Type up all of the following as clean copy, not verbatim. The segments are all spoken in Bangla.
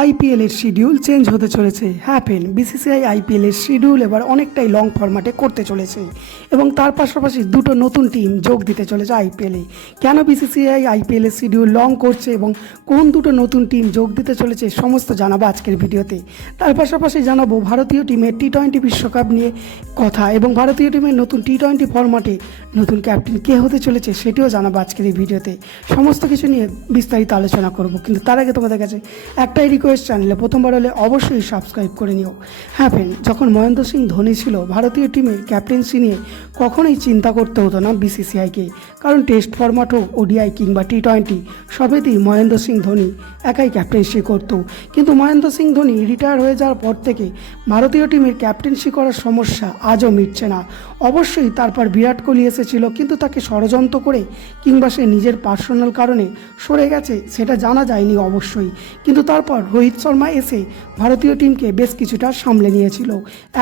আইপিএলের শিডিউল চেঞ্জ হতে চলেছে। হ্যাঁ ফ্রেন্ড, বিসিসিআই আইপিএলের শিডিউল এবার অনেকটাই লং ফরম্যাটে করতে চলেছে এবং তার পাশাপাশি দুটো নতুন টিম যোগ দিতে চলেছে আইপিএলে। কেন বিসিসিআই আইপিএলের শিডিউল লং করছে এবং কোন দুটো নতুন টিম যোগ দিতে চলেছে সমস্ত জানাবো আজকের ভিডিওতে। তার পাশাপাশি জানাবো ভারতীয় টিমের টি-20 বিশ্বকাপ নিয়ে কথা এবং ভারতীয় টিমের নতুন টি-20 ফরম্যাটে নতুন ক্যাপ্টেন কে হতে চলেছে সেটিও জানাবো আজকের এই ভিডিওতে। সমস্ত কিছু নিয়ে বিস্তারিত আলোচনা করব, কিন্তু তার আগে তোমাদের কাছে একটাই রিকোয়েস্ট, চ্যানেলে প্রথমবার হলে অবশ্যই সাবস্ক্রাইব করে নিও। হ্যাঁ ফ্রেন্ড, যখন মহেন্দ্র সিং ধোনি ছিল ভারতীয় টিমের ক্যাপ্টেন্সি নিয়ে কখনোই চিন্তা করতে হতো না বিসিসিআইকে, কারণ টেস্ট ফরম্যাট হোক, ওডিআই কিংবা টি-20 সবেতেই মহেন্দ্র সিং ধোনি একাই ক্যাপ্টেন্সি করতো। কিন্তু মহেন্দ্র সিং ধোনি রিটায়ার হয়ে যাওয়ার পর থেকে ভারতীয় টিমের ক্যাপ্টেন্সি করার সমস্যা আজও মিটছে না। অবশ্যই তারপর বিরাট কোহলি এসেছিল, কিন্তু তাকে ষড়যন্ত্র করে কিংবা সে নিজের পার্সোনাল কারণে সরে গেছে সেটা জানা যায়নি অবশ্যই। কিন্তু তারপর রোহিত শর্মা এসে ভারতীয় টিমকে বেশ কিছুটা সামলে নিয়েছিল।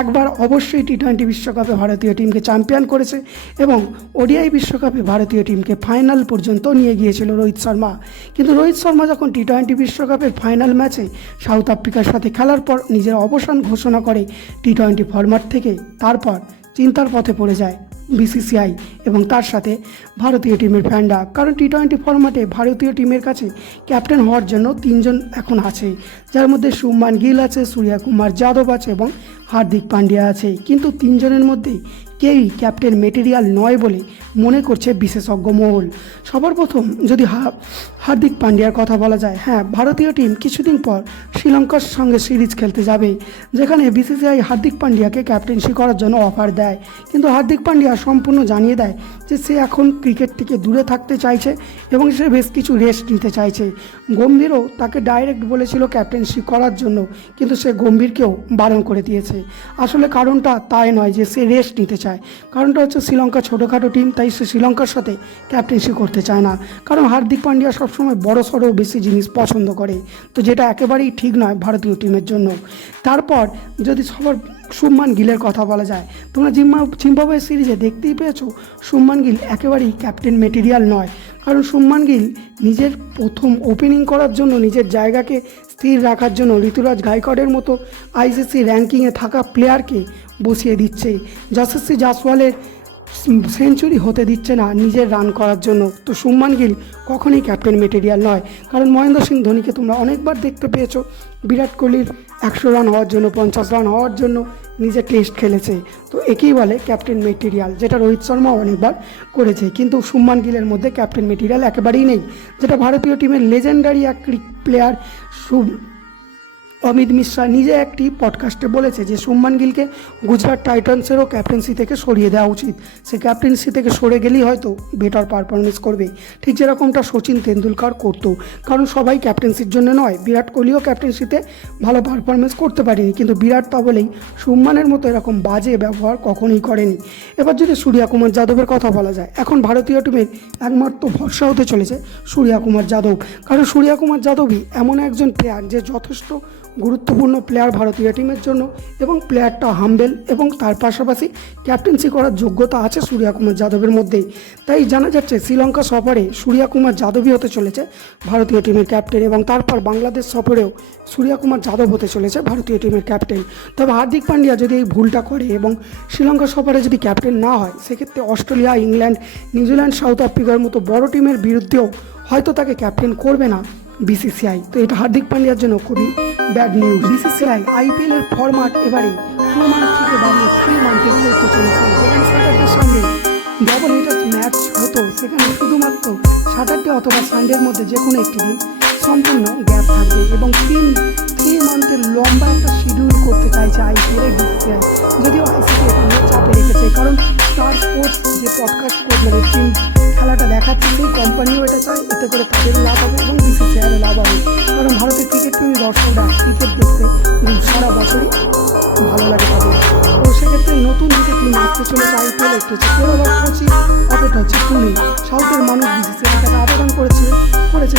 একবার অবশ্যই টি-20 বিশ্বকাপে ভারতীয় টিমকে চ্যাম্পিয়ন করেছে এবং ওডিআই বিশ্বকাপে ভারতীয় টিমকে ফাইনাল পর্যন্ত নিয়ে গিয়েছিল রোহিত শর্মা। কিন্তু রোহিত শর্মা যখন টি-20 বিশ্বকাপের ফাইনাল ম্যাচে সাউথ আফ্রিকার সাথে খেলার পর নিজের অবসান ঘোষণা করে টি-20 ফরম্যাট থেকে, তারপর চিন্তার পথে পড়ে যায় বিসিসিআই এবং তার সাথে ভারতীয় টিমের ফ্যানরা। কারণ টি-20 ফরম্যাটে ভারতীয় টিমের কাছে ক্যাপ্টেন হওয়ার জন্য 3 জন এখন আছে, যার মধ্যে শুভমান গিল আছে, সূর্যকুমার যাদব আছে এবং হার্দিক পান্ডিয়া আছে। কিন্তু 3 জনের মধ্যে কেউই ক্যাপ্টেন মেটেরিয়াল নয় বলে মনে করছে বিশেষজ্ঞ মহল। সবার প্রথম যদি হার্দিক পান্ডিয়ার কথা বলা যায়, হ্যাঁ ভারতীয় টিম কিছুদিন পর শ্রীলঙ্কার সঙ্গে সিরিজ খেলতে যাবে, যেখানে বিসিসিআই হার্দিক পান্ডিয়াকে ক্যাপ্টেন্সি করার জন্য অফার দেয়। কিন্তু হার্দিক পান্ডিয়া সম্পূর্ণ জানিয়ে দেয় যে সে এখন ক্রিকেট থেকে দূরে থাকতে চাইছে এবং সে বেশ কিছু রেস্ট নিতে চাইছে। গম্ভীরও তাকে ডাইরেক্ট বলেছিল ক্যাপ্টেন্সি করার জন্য, কিন্তু সে গম্ভীরকেও বারণ করে দিয়েছে। আসলে কারণটা তাই নয় যে সে রেস্ট নিতে চায়, কারণটা হচ্ছে শ্রীলঙ্কা ছোটোখাটো টিম, তাই সে শ্রীলঙ্কার সাথে ক্যাপ্টেন্সি করতে চায় না। কারণ হার্দিক পান্ডিয়া সবসময় বড় সড়ো বেশি জিনিস পছন্দ করে, তো যেটা একেবারেই ঠিক নয় ভারতীয় টিমের জন্য। তারপর যদি সবার শুভমান গিলের কথা বলা যায়, তোমরা জিম্বাবুয়ে সিরিজে দেখতেই পেয়েছো শুভমান গিল একেবারেই ক্যাপ্টেন মেটেরিয়াল নয়। কারণ শুভমান গিল নিজের প্রথম ওপেনিং করার জন্য, নিজের জায়গাকে স্থির রাখার জন্য ঋতুরাজ গায়কোয়াড়ের মতো আইসিসি র্যাঙ্কিংয়ে থাকা প্লেয়ারকে বসিয়ে দিচ্ছে। যশস্বী জাসওয়ালের সেঞ্চুরি হতে দিচ্ছে না নিজের রান করার জন্য। তো শুভমান গিল কখনোই ক্যাপ্টেন মেটেরিয়াল নয়। কারণ মহেন্দ্র সিং ধোনিকে তোমরা অনেকবার দেখতে পেয়েছো বিরাট কোহলির 100 রান হওয়ার জন্য, 50 রান হওয়ার জন্য নিজে টেস্ট খেলেছে। তো একেই বলে ক্যাপ্টেন মেটেরিয়াল, যেটা রোহিত শর্মাও অনেকবার করেছে। কিন্তু শুভমান গিলের মধ্যে ক্যাপ্টেন মেটেরিয়াল একেবারেই নেই, যেটা ভারতীয় টিমের লেজেন্ডারি এক প্লেয়ার অমিত মিশ্রা নিজে একটি পডকাস্টে বলেছে যে শুভমান গিলকে গুজরাট টাইটান্সেরও ক্যাপ্টেন্সি থেকে সরিয়ে দেওয়া উচিত। সে ক্যাপ্টেন্সি থেকে সরে গেলেই হয়তো বেটার পারফরমেন্স করবে, ঠিক যেরকমটা সচিন তেন্ডুলকর করতো। কারণ সবাই ক্যাপ্টেন্সির জন্য নয়, বিরাট কোহলিও ক্যাপ্টেন্সিতে ভালো পারফরমেন্স করতে পারেনি, কিন্তু বিরাট তা বলেই শুভমানের মতো এরকম বাজে ব্যবহার কখনোই করেনি। এবার যদি সূর্যকুমার যাদবের কথা বলা যায়, এখন ভারতীয় টিমের একমাত্র ভরসা হতে চলেছে সূর্যকুমার যাদব। কারণ সূর্যকুমার যাদবই এমন একজন প্লেয়ার যে যথেষ্ট গুরুত্বপূর্ণ প্লেয়ার ভারতীয় টিমের জন্য, এবং প্লেয়ারটা হাম্বেল এবং তার পাশাপাশি ক্যাপ্টেন্সি করার যোগ্যতা আছে সূর্যকুমার যাদবের মধ্যেই। তাই জানা যাচ্ছে শ্রীলঙ্কা সফরে সূর্যকুমার যাদবই হতে চলেছে ভারতীয় টিমের ক্যাপ্টেন, এবং তারপর বাংলাদেশ সফরেও সূর্যকুমার যাদব হতে চলেছে ভারতীয় টিমের ক্যাপ্টেন। তবে হার্দিক পান্ডিয়া যদি এই ভুলটা করে এবং শ্রীলঙ্কা সফরে যদি ক্যাপ্টেন না হয়, সেক্ষেত্রে অস্ট্রেলিয়া, ইংল্যান্ড, নিউজিল্যান্ড, সাউথ আফ্রিকার মতো বড় টিমের বিরুদ্ধেও হয়তো তাকে ক্যাপ্টেন করবে না বিসিসিআই। তো এটা হার্দিক পান্ডিয়ার জন্য খুবই ব্যাড নিউজ। বিসিসিআই আইপিএলের ফরম্যাট এবারে 2 মান্থ থেকে বাড়িয়ে 3 মান্থে করতে চলেছে। যেখানে স্যাটারডের সঙ্গে ডবল হিটার ম্যাচ হতো, সেখানে শুধুমাত্র স্যাটারডে অথবা সানডের মধ্যে যে কোনো একটি দিন সম্পূর্ণ গ্যাপ থাকবে এবং 3 মান্থের লম্বা একটা শিডিউল করতে চাইছে আইপিএলের বিসিসিআই। যদিও আইসিসি এটা নিয়ে চাপে রেখেছে, কারণ স্টার স্পোর্টস যে পডকাস্ট মানে টিম খেলাটা দেখাচ্ছে সেই কোম্পানিও এটা চায়, এতে করে তাদেরও লাভ হবে এবং বিসিসিআইয়েরও লাভ হবে। কারণ ভারতের ক্রিকেট টিমের দর্শকরা ক্রিকেট দেখতে সারা বছরই ভালো লাগে তাদের। তো সেক্ষেত্রে নতুন দুটো টিম আসতে চলেছে আইপিএল, একটু হচ্ছে কেরালা কোচি, অপরটা হচ্ছে পুনে। সাউথের মানুষ বিসিসিআই তাকে আবেদন করেছে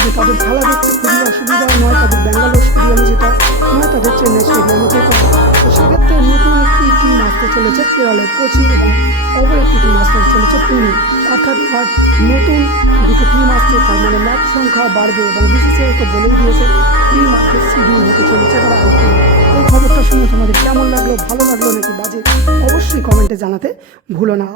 যে তাদের খেলা দেখতে খুবই অসুবিধা নয়, তাদের ব্যাঙ্গালোর স্টেডিয়ামে যেটা নয়, তাদের চেন্নাই স্টেডিয়ামে যেটা। তো সেক্ষেত্রে নতুন একটি টিম আসতে চলেছে কেরালার কোচি এবং অপর একটি টিম আসতে চলেছে পুনে। অর্থাৎ নতুন দুটো টিম আসছে, তার মানে ম্যাচ সংখ্যা বাড়বে এবং বিসিসিআই তো বলেই দিয়েছে 3 মাসের শিডিউল তোমাদের কেমন লাগলো, ভালো লাগলো নাকি বাজে, অবশ্যই কমেন্টে জানাতে ভুলো না।